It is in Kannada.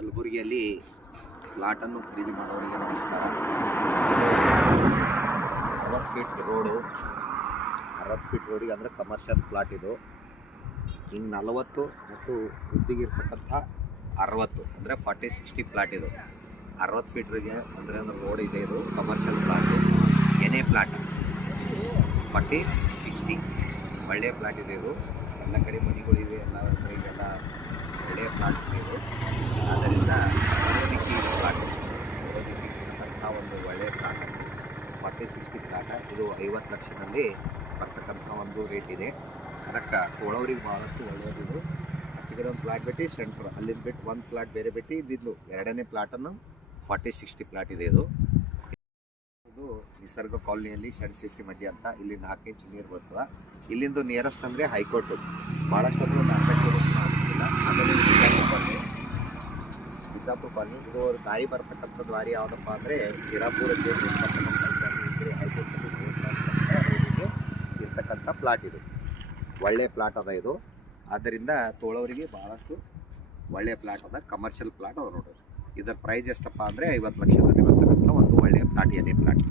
ಕಲಬುರಗಿಯಲ್ಲಿ ಪ್ಲಾಟನ್ನು ಖರೀದಿ ಮಾಡೋರಿಗೆ ನಮಸ್ಕಾರ. 60 ಫೀಟ್ ರೋಡು, 60 ಫೀಟ್ ರೋಡಿಗೆ ಅಂದರೆ ಕಮರ್ಷಿಯಲ್ ಪ್ಲಾಟ್ ಇದು. ಹಿಂಗೆ 40 ಮತ್ತು ಉದ್ದಿಗಿರ್ತಕ್ಕಂಥ 60 ಅಂದರೆ 40-60 ಪ್ಲಾಟ್ ಇದು. 60 ಫೀಟ್ರಿಗೆ ಅಂದರೆ ರೋಡ್ ಇದೆ, ಇದು ಕಮರ್ಷಿಯಲ್ ಪ್ಲಾಟು, ಎನೇ ಪ್ಲಾಟ್ 40-60 ಒಳ್ಳೆಯ ಪ್ಲಾಟ್ ಇದೆ ಇದು. ಎಲ್ಲ ಕಡೆ ಮನೆಗಳಿವೆ, ಎಲ್ಲ ಕಡೆಗೆಲ್ಲ ಒಳ್ಳೆಯ ಪ್ಲಾಟ್ ಇದೆ ಇದು. ಆದ್ದರಿಂದ ಪ್ಲಾಟ್ ಒಂದು ಒಳ್ಳೆಯ ಪ್ಲಾಟ್ 40-60 ಪ್ಲಾಟ ಇದು 50 ಲಕ್ಷದಲ್ಲಿ ಬರ್ತಕ್ಕಂಥ ಒಂದು ರೇಟ್ ಇದೆ. ಅದಕ್ಕೆ ತೊಗೊಳೋರಿಗೆ ಭಾಳಷ್ಟು ಒಳ್ಳೆಯದಿದು. ಆಚೆಗಡೆ ಒಂದು ಪ್ಲಾಟ್ ಬಿಟ್ಟು ಸೆಂಟ್ರ್ ಅಲ್ಲಿಂದ ಬಿಟ್ಟು ಒಂದು ಪ್ಲಾಟ್ ಬೇರೆ ಬಿಟ್ಟು ಇದ್ದಿದ್ದು ಎರಡನೇ ಪ್ಲಾಟನ್ನು 40-60 ಪ್ಲಾಟ್ ಇದೆ ಇದು. ಇದು ನಿಸರ್ಗ ಕಾಲೋನಿಯಲ್ಲಿ ಷಡ್ಸಿಸಿ ಮಡ್ಡಿ ಅಂತ, ಇಲ್ಲಿ 4 ಇಂಚ್ ನೀರು ಬರ್ತದೆ. ಇಲ್ಲಿಂದ ನಿಯರೆಸ್ಟ್ ಅಂದರೆ ಹೈಕೋರ್ಟು, ಭಾಳಷ್ಟು ಅಂದರೆ ಒಂದು ಅರ್ಧ ಕಿಲೋಮೀಟರ್ ಆಗ್ತಿಲ್ಲ. ಆಮೇಲೆ ಬಿಜಾಪುರ ಕಾಲನಿ ಇದು ದಾರಿ ಬರ್ತಕ್ಕಂಥ ದಾರಿ ಯಾವುದಪ್ಪ ಅಂದರೆ ಹಿರಾಪುರಕ್ಕೆ ಹೈಕೋರ್ಟಲ್ಲಿ ಇರ್ತಕ್ಕಂಥ ಪ್ಲಾಟ್ ಇದು. ಒಳ್ಳೆಯ ಪ್ಲಾಟ್ ಅದ ಇದು. ಆದ್ದರಿಂದ ತೋಳೋರಿಗೆ ಭಾಳಷ್ಟು ಒಳ್ಳೆಯ ಪ್ಲಾಟ್ ಅದ, ಕಮರ್ಷಿಯಲ್ ಪ್ಲಾಟ್ ಅದ ನೋಡ್ರಿ. ಇದರ ಪ್ರೈಸ್ ಎಷ್ಟಪ್ಪ ಅಂದರೆ 50 ಲಕ್ಷದಲ್ಲಿ ಬರ್ತಕ್ಕಂಥ ಒಂದು ಒಳ್ಳೆಯ ಪ್ಲಾಟ್, ಎನೇ ಪ್ಲಾಟ್.